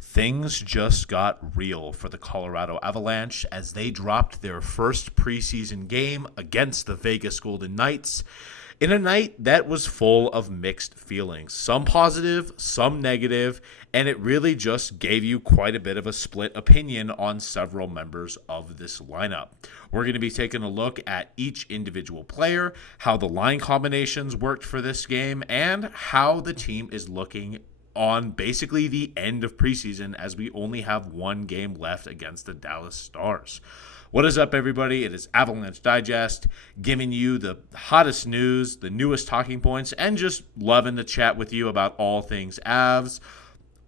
Things just got real for the Colorado Avalanche as they dropped their first preseason game against the Vegas Golden Knights in a night that was full of mixed feelings. Some positive, some negative, and it really just gave you quite a bit of a split opinion on several members of this lineup. We're going to be taking a look at each individual player, how the line combinations worked for this game, and how the team is looking on basically the end of preseason as we only have one game left against the Dallas Stars. What is up, everybody? It is Avalanche Digest, giving you the hottest news, the newest talking points, and just loving to chat with you about all things Avs.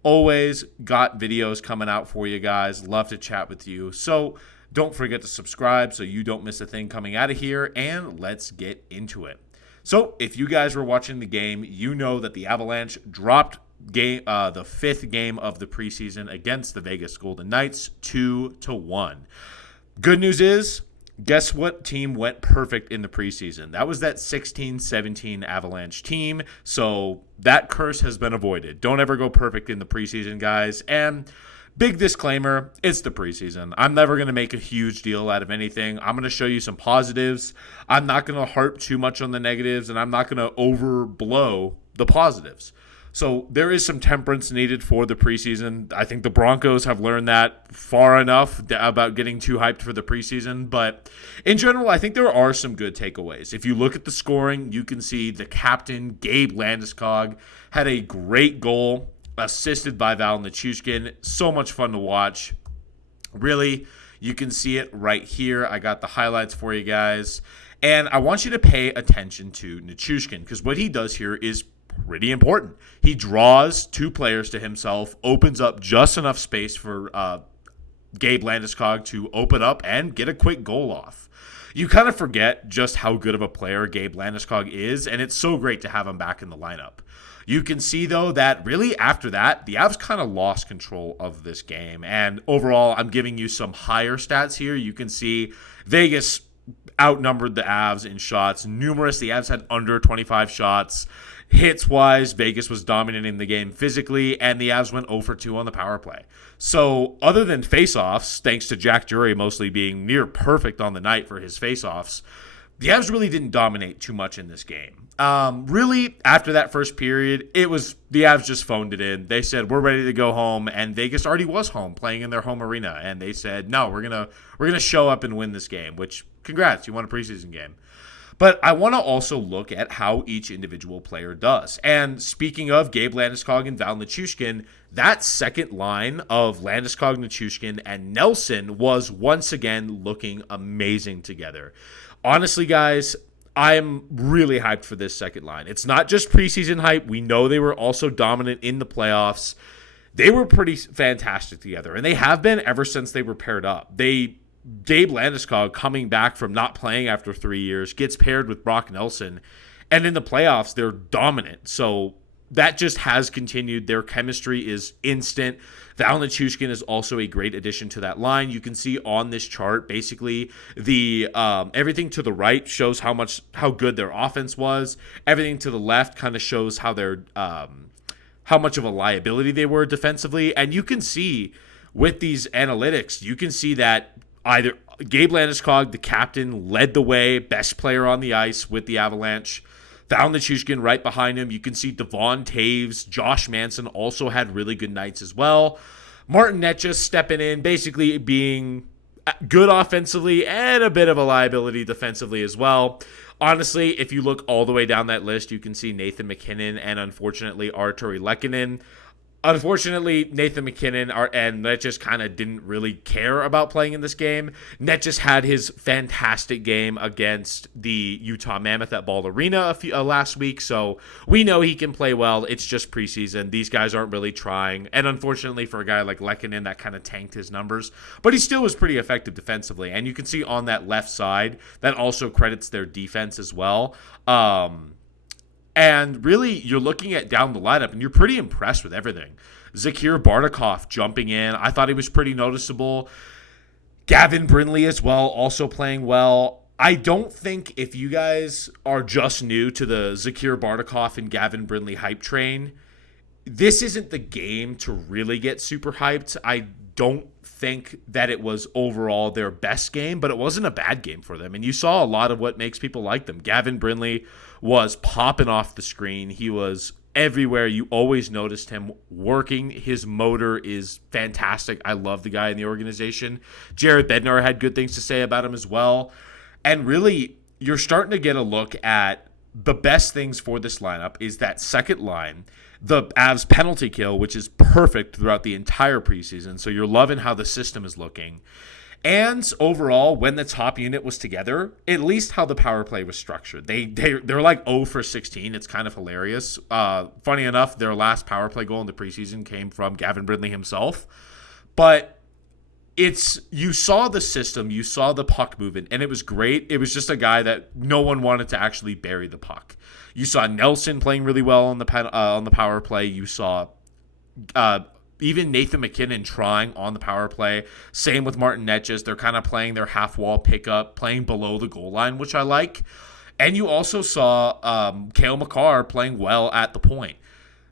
Always got videos coming out for you guys. Love to chat with you. So don't forget to subscribe so you don't miss a thing coming out of here, and let's get into it. So if you guys were watching the game, you know that the Avalanche dropped the fifth game of the preseason against the Vegas Golden Knights 2-1. Good news is, guess what team went perfect in the preseason? That was that 16-17 Avalanche team, so that curse has been avoided. Don't ever go perfect in the preseason, guys. And big disclaimer, it's the preseason. I'm never going to make a huge deal out of anything. I'm going to show you some positives. I'm not going to harp too much on the negatives, and I'm not going to overblow the positives. So there is some temperance needed for the preseason. I think the Broncos have learned that far enough about getting too hyped for the preseason. But in general, I think there are some good takeaways. If you look at the scoring, you can see the captain, Gabe Landeskog, had a great goal, assisted by Val Nichushkin. So much fun to watch. Really, you can see it right here. I got the highlights for you guys. And I want you to pay attention to Nichushkin because what he does here is pretty important. He draws two players to himself, opens up just enough space for Gabe Landeskog to open up and get a quick goal off. You kind of forget just how good of a player Gabe Landeskog is, and it's so great to have him back in the lineup. You can see, though, that really after that, the Avs kind of lost control of this game. And overall, I'm giving you some higher stats here. You can see Vegas outnumbered the Avs in shots. Numerous. The Avs had under 25 shots. Hits-wise, Vegas was dominating the game physically, and the Avs went 0 for 2 on the power play. So other than face-offs, thanks to Jack Drury mostly being near perfect on the night for his face-offs, the Avs really didn't dominate too much in this game. Really, after that first period, the Avs just phoned it in. They said, we're ready to go home, and Vegas already was home, playing in their home arena, and they said, no, we're gonna show up and win this game, which, congrats, you won a preseason game. But I want to also look at how each individual player does. And speaking of Gabe Landeskog and Val Nichushkin, that second line of Landeskog, Nichushkin, and Nelson was once again looking amazing together. Honestly, guys, I'm really hyped for this second line. It's not just preseason hype. We know they were also dominant in the playoffs. They were pretty fantastic together, and they have been ever since they were paired up. Gabe Landeskog, coming back from not playing after 3 years, gets paired with Brock Nelson, and in the playoffs, they're dominant. So that just has continued. Their chemistry is instant. Val Nichushkin is also a great addition to that line. You can see on this chart, basically, the everything to the right shows how good their offense was. Everything to the left kind of shows how much of a liability they were defensively. And you can see with these analytics, you can see that either Gabe Landeskog, the captain, led the way, best player on the ice with the Avalanche. Val Nichushkin right behind him. You can see Devon Taves, Josh Manson also had really good nights as well. Martin Necas stepping in, basically being good offensively and a bit of a liability defensively as well. Honestly, if you look all the way down that list, you can see Nathan MacKinnon and unfortunately Arturi Lehkonen. Unfortunately, Nathan MacKinnon and Necas kind of didn't really care about playing in this game. Necas had his fantastic game against the Utah Mammoth at Ball Arena last week, so we know he can play well. It's just preseason. These guys aren't really trying, and unfortunately for a guy like Lehkonen, that kind of tanked his numbers, but he still was pretty effective defensively, and you can see on that left side, that also credits their defense as well. And really, you're looking at down the lineup, and you're pretty impressed with everything. Zakir Bardakov jumping in. I thought he was pretty noticeable. Gavin Brindley as well, also playing well. I don't think if you guys are just new to the Zakir Bardakov and Gavin Brindley hype train, this isn't the game to really get super hyped. I don't think that it was overall their best game, but it wasn't a bad game for them. And you saw a lot of what makes people like them. Gavin Brindley was popping off the screen. He was everywhere. You always noticed him working. His motor is fantastic. I love the guy in the organization. Jared Bednar had good things to say about him as well. And really, you're starting to get a look at the best things for this lineup is that second line, the Avs penalty kill, which is perfect throughout the entire preseason. So you're loving how the system is looking. And overall, when the top unit was together, at least how the power play was structured. They're like 0 for 16. It's kind of hilarious. Funny enough, their last power play goal in the preseason came from Gavin Brindley himself. But you saw the system, you saw the puck movement, and it was great. It was just a guy that no one wanted to actually bury the puck. You saw Nelson playing really well on the power play. You saw even Nathan MacKinnon trying on the power play. Same with Martin Necas. They're kind of playing their half-wall pickup, playing below the goal line, which I like. And you also saw Cale Makar playing well at the point.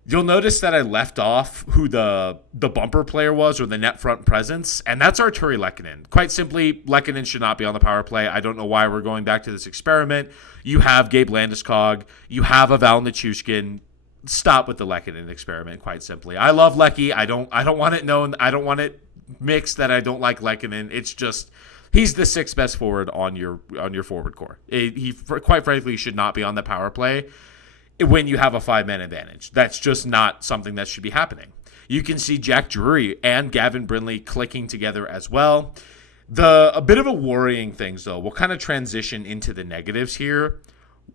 You'll notice that I left off who the bumper player was or the net front presence, and that's Arturi Lehkonen. Quite simply, Lehkonen should not be on the power play. I don't know why we're going back to this experiment. You have Gabriel Landeskog. You have Avalanche. Stop with the Lehkonen experiment, quite simply. I love Lecky. I don't want it known. I don't want it mixed that I don't like Lehkonen. It's just he's the sixth best forward on your forward core. He quite frankly should not be on the power play when you have a 5-man advantage. That's just not something that should be happening. You can see Jack Drury and Gavin Brindley clicking together as well. A bit of a worrying things, though, we'll kind of transition into the negatives here,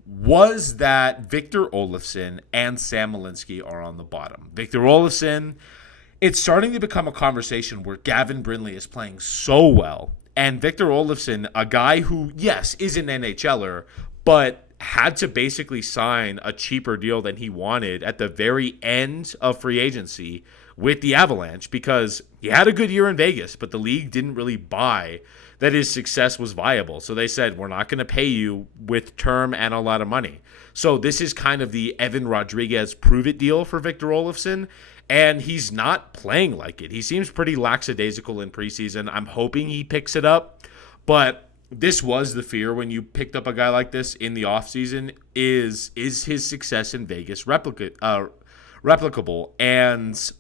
was that Victor Olofsson and Sam Malinski are on the bottom. Victor Olofsson, it's starting to become a conversation where Gavin Brindley is playing so well, and Victor Olofsson, a guy who, yes, is an NHLer, but had to basically sign a cheaper deal than he wanted at the very end of free agency with the Avalanche because he had a good year in Vegas, but the league didn't really buy that his success was viable. So they said, we're not going to pay you with term and a lot of money. So this is kind of the Evan Rodriguez prove-it deal for Victor Olofsson, and he's not playing like it. He seems pretty lackadaisical in preseason. I'm hoping he picks it up, but this was the fear when you picked up a guy like this in the offseason is his success in Vegas replicable? And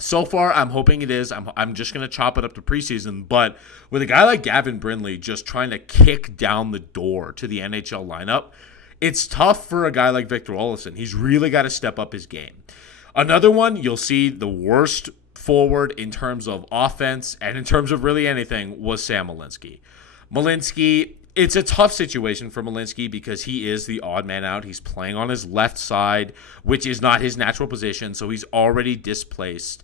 so far, I'm hoping it is. I'm just going to chop it up to preseason. But with a guy like Gavin Brindley just trying to kick down the door to the NHL lineup, it's tough for a guy like Victor Olofsson. He's really got to step up his game. Another one, you'll see the worst forward in terms of offense and in terms of really anything was Sam Malinski. Malinski, it's a tough situation for Malinski because he is the odd man out. He's playing on his left side, which is not his natural position, so he's already displaced.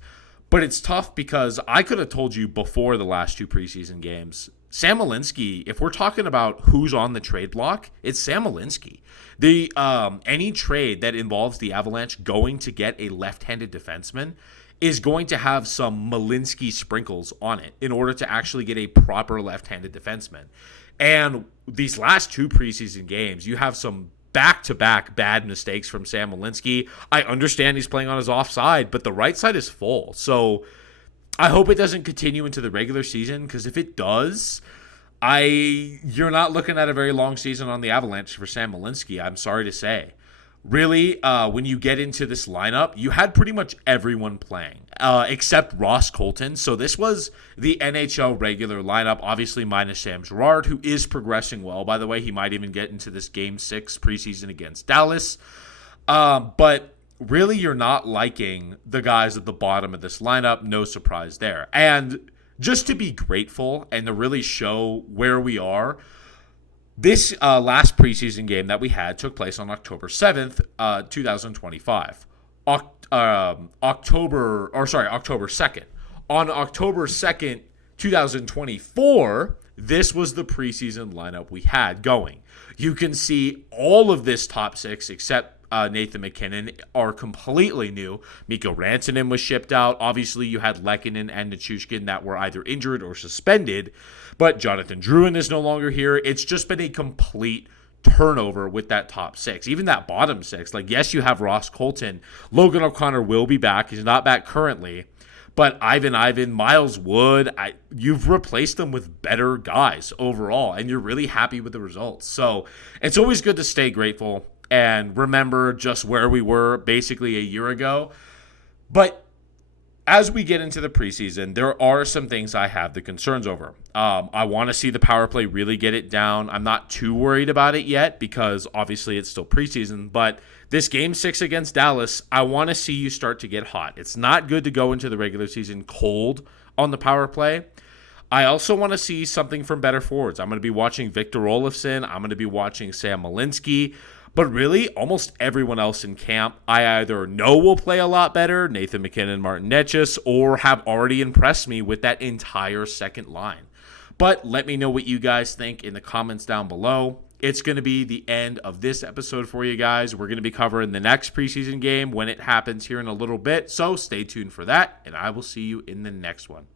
But it's tough because I could have told you before the last two preseason games, Sam Malinski, if we're talking about who's on the trade block, it's Sam Malinski. Any trade that involves the Avalanche going to get a left-handed defenseman is going to have some Malinski sprinkles on it in order to actually get a proper left-handed defenseman. And these last two preseason games, you have some back-to-back bad mistakes from Sam Malinski. I understand he's playing on his offside, but the right side is full. So I hope it doesn't continue into the regular season, because if it does, you're not looking at a very long season on the Avalanche for Sam Malinski, I'm sorry to say. Really, when you get into this lineup, you had pretty much everyone playing, except Ross Colton. So this was the NHL regular lineup, obviously minus Sam Girard, who is progressing well. By the way, he might even get into this Game 6 preseason against Dallas. But really, you're not liking the guys at the bottom of this lineup. No surprise there. And just to be grateful and to really show where we are, this last preseason game that we had took place on October 7th, 2025. October 2nd. On October 2nd, 2024, this was the preseason lineup we had going. You can see all of this top six except Nathan MacKinnon are completely new. Mikko Rantanen was shipped out. Obviously, you had Lehkonen and Nichushkin that were either injured or suspended, but Jonathan Drouin is no longer here. It's just been a complete turnover with that top six, even that bottom six. Like, yes, you have Ross Colton. Logan O'Connor will be back. He's not back currently. But Ivan, Miles Wood, you've replaced them with better guys overall, and you're really happy with the results. So it's always good to stay grateful and remember just where we were basically a year ago. But as we get into the preseason, there are some things I have the concerns over. I want to see the power play really get it down. I'm not too worried about it yet because obviously it's still preseason, but this Game 6 against Dallas, I want to see you start to get hot. It's not good to go into the regular season cold on the power play. I also want to see something from better forwards. I'm going to be watching Victor Olofsson. I'm going to be watching Sam Malinsky. But really, almost everyone else in camp, I either know will play a lot better, Nathan MacKinnon, Martin Necas, or have already impressed me with that entire second line. But let me know what you guys think in the comments down below. It's going to be the end of this episode for you guys. We're going to be covering the next preseason game when it happens here in a little bit. So stay tuned for that, and I will see you in the next one.